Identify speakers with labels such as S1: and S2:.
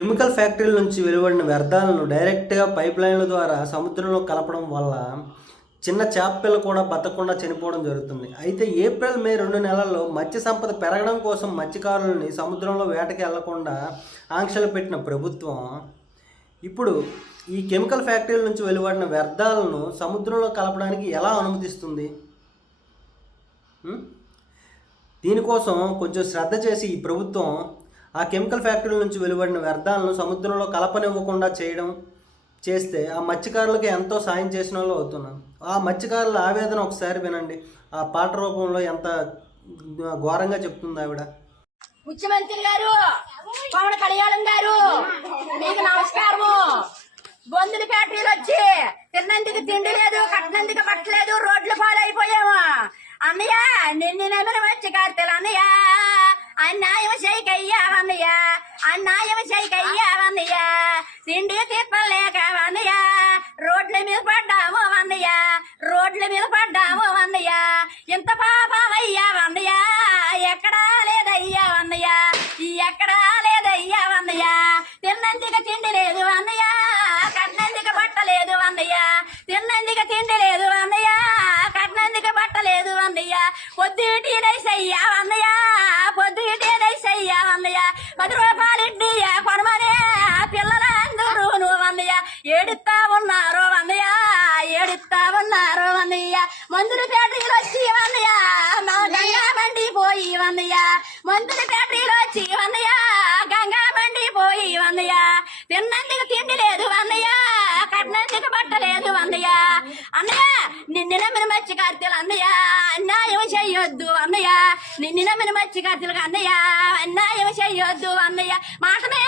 S1: Chemical ఫ్యాక్టరీల నుంచి వెలువడిన వ్యర్థాలను డైరెక్ట్గా పైప్ లైన్ల ద్వారా సముద్రంలో కలపడం వల్ల చిన్న చేపలు కూడా బతకుండా చనిపోవడం జరుగుతుంది. అయితే ఏప్రిల్ మే రెండు నెలల్లో మత్స్య సంపద పెరగడం కోసం మత్స్యకారులని సముద్రంలో వేటకి వెళ్ళకుండా ఆంక్షలు పెట్టిన ప్రభుత్వం ఇప్పుడు ఈ కెమికల్ ఫ్యాక్టరీల నుంచి వెలువడిన వ్యర్థాలను సముద్రంలో కలపడానికి ఎలా అనుమతిస్తుంది? దీనికోసం కొంచెం శ్రద్ధ చేసి ఈ ప్రభుత్వం ఆ కెమికల్ ఫ్యాక్టరీల నుంచి వెలువడిన వ్యర్థాలను సముద్రంలో కలపనివ్వకుండా చేయడం చేస్తే ఆ మత్స్యకారులకు ఎంతో సాయం చేసిన వాళ్ళు అవుతున్నాం ఆ మత్స్యకారుల ఆవేదన ఒకసారి వినండి. ఆ పాట రూపంలో ఎంత ఘోరంగా చెప్తుంది ఆవిడ.
S2: ముఖ్యమంత్రి గారు పవన్ కళ్యాణ్ గారు మీకు నమస్కారము. బొందుల ఫ్యాక్టరీలు వచ్చి తిన్నందుకు తిండి లేదు కట్టినందుకు బట్టలేదు రోడ్లు పాలైపోయాము అన్నయ్య నిన్ను నమ్మిన వచ్చి కార్తెలు అన్నయ్య. అన్నాయం చేయకయ్యా అన్నయ్య అన్నాయం చేయకయ్యా అన్నయ్య తిండి తిప్పలేక వన్నయ్యా రోడ్ల మీద పడ్డాము వన్నయ్యా రోడ్ల మీద పడ్డాము వన్నయ్యా ఇంత పాపమయ్యా వన్నయ్యా ఎక్కడా లేదయ్యా వన్నయ్యా ఎక్కడా లేదయ్యా వన్నయ్యా తిన్నందుక తిండి లేదు వన్నయ్యా కట్నందుక బట్ట లేదు అన్నయ్య తిండి లేదు వన్నయ్యా కట్నందుక బట్ట లేదు అన్నయ్య పొద్దుటి అయ్యా అయ్యా పది రూపాయలు ఇడ్డీ కొనమనే పిల్లలందరూ నువ్వు అన్నయ్య. ఏడుస్తా ఉన్నారు అన్నయ్య. ఏడుస్తా ఉన్నారు అన్నయ్య. మందుల ఫ్యాక్టరీలు వచ్చి అన్నయ్య. మా గంగా బండి పోయి అన్నయ్య. మందుల ఫ్యాక్టరీలు వచ్చి అన్నయ్య. గంగా బండి పోయి అన్నయ్య. తిన్నందుకు తిండి లేదు అన్నయ్య. కట్టినందుకు బట్ట లేదు అన్నయ్య. అన్నయ్య నిన్న నమ్మిన మచ్చి కార్తెలు అన్నయ్య. అన్యాయం చేయొద్దు అన్నయ్య? నిన్న నమ్మిన తిరగ కార్తెలకు అన్నయ్య అన్యాయం చేయొద్దు అన్నయ్య. మాట మీద